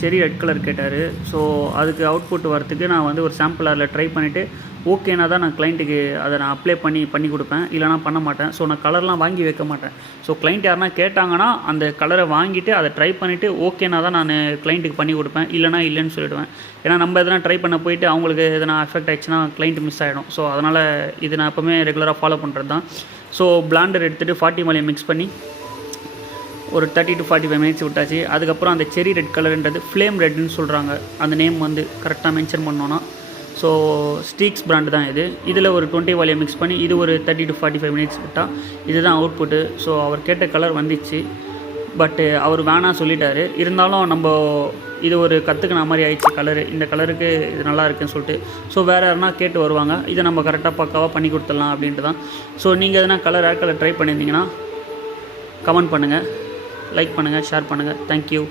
செரி red colour கேட்டார். So அதுக்கு அவுட்புட் வரத்துக்கு நான் வந்து ஒரு சாம்பிள் அதில் ட்ரை பண்ணிவிட்டு ஓகேனா தான் நான் கிளைண்ட்டுக்கு அதை நான் அப்ளை பண்ணி கொடுப்பேன். இல்லைனா பண்ண மாட்டேன். ஸோ நான் கலர்லாம் வாங்கி வைக்க மாட்டேன். ஸோ கிளைண்ட் யாருனா கேட்டாங்கன்னா அந்த கலரை வாங்கிட்டு அதை ட்ரை பண்ணிவிட்டு ஓகேனா தான் நான் கிளைண்ட்டுக்கு பண்ணி கொடுப்பேன். இல்லைனா இல்லைன்னு சொல்லிவிடுவேன். ஏன்னா நம்ம எதனா ட்ரை பண்ண போயிட்டு அவங்களுக்கு எதனா அஃபெக்ட் ஆகிடுச்சுன்னா கிளைண்ட் மிஸ் ஆகிடும். ஸோ அதனால் இது நான் எப்போவுமே ரெகுலராக ஃபாலோ பண்ணுறது தான். ஸோ பிளாண்டர் எடுத்துகிட்டு 40 ml மிக்ஸ் பண்ணி ஒரு 30 to 45 minutes விட்டாச்சு. அதுக்கப்புறம் அந்த செரி ரெட் கலருன்றது ஃப்ளேம் ரெட்னு சொல்கிறாங்க. அந்த நேம் வந்து கரெக்டாக மென்ஷன் பண்ணோன்னா. ஸோ ஸ்டீக்ஸ் பிராண்டு தான் இது. இதில் ஒரு 20 ml மிக்ஸ் பண்ணி இது ஒரு 30 to 45 minutes விட்டால் இதுதான் அவுட்புட்டு. ஸோ அவர் கேட்ட கலர் வந்துச்சு. பட்டு அவர் வேணாம் சொல்லிட்டார். இருந்தாலும் நம்ம இது ஒரு கற்றுக்கின மாதிரி ஆயிடுச்சு. கலரு இந்த கலருக்கு இது நல்லா இருக்குன்னு சொல்லிட்டு. ஸோ வேறு யாருனா கேட்டு வருவாங்க. இதை நம்ம கரெக்டாக பக்காவாக பண்ணி கொடுத்துடலாம் அப்படின்ட்டு தான். ஸோ நீங்கள் எதனா ஹேர் கலர் ட்ரை பண்ணியிருந்தீங்கன்னா கமெண்ட் பண்ணுங்கள், லைக் பண்ணுங்கள், ஷேர் பண்ணுங்கள். தேங்க்யூ.